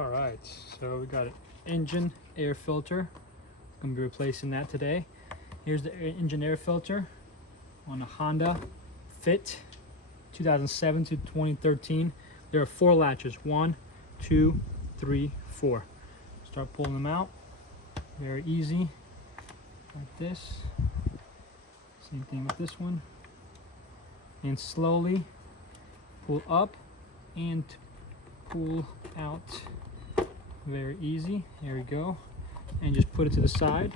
All right, so we got an engine air filter. I'm gonna be replacing that today. Here's the engine air filter on a Honda Fit 2007 to 2013. There are 4 latches, 1, 2, 3, 4. Start pulling them out, very easy, like this. Same thing with this one. And slowly pull up and pull out. Very easy. There we go. And just put it to the side.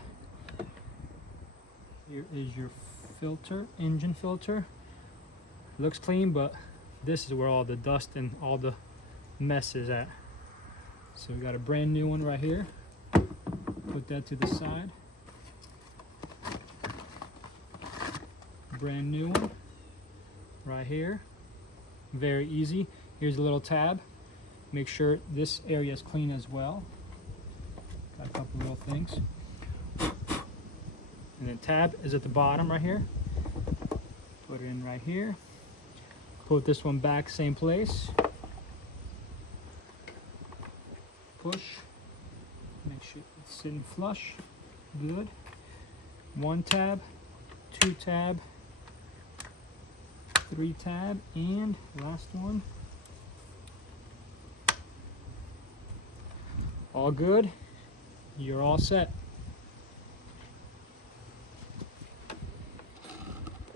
Here is your filter, engine filter. Looks clean, but this is where all the dust and all the mess is at. So we got a brand new one right here. Put that to the side. Brand new one right here. Very easy. Here's a little tab. Make sure this area is clean as well. Got a couple little things. And then tab is at the bottom right here. Put it in right here. Put this one back same place. Push. Make sure it's sitting flush. Good. 1 tab, 2 tab, 3 tab, and last one. All good. You're all set.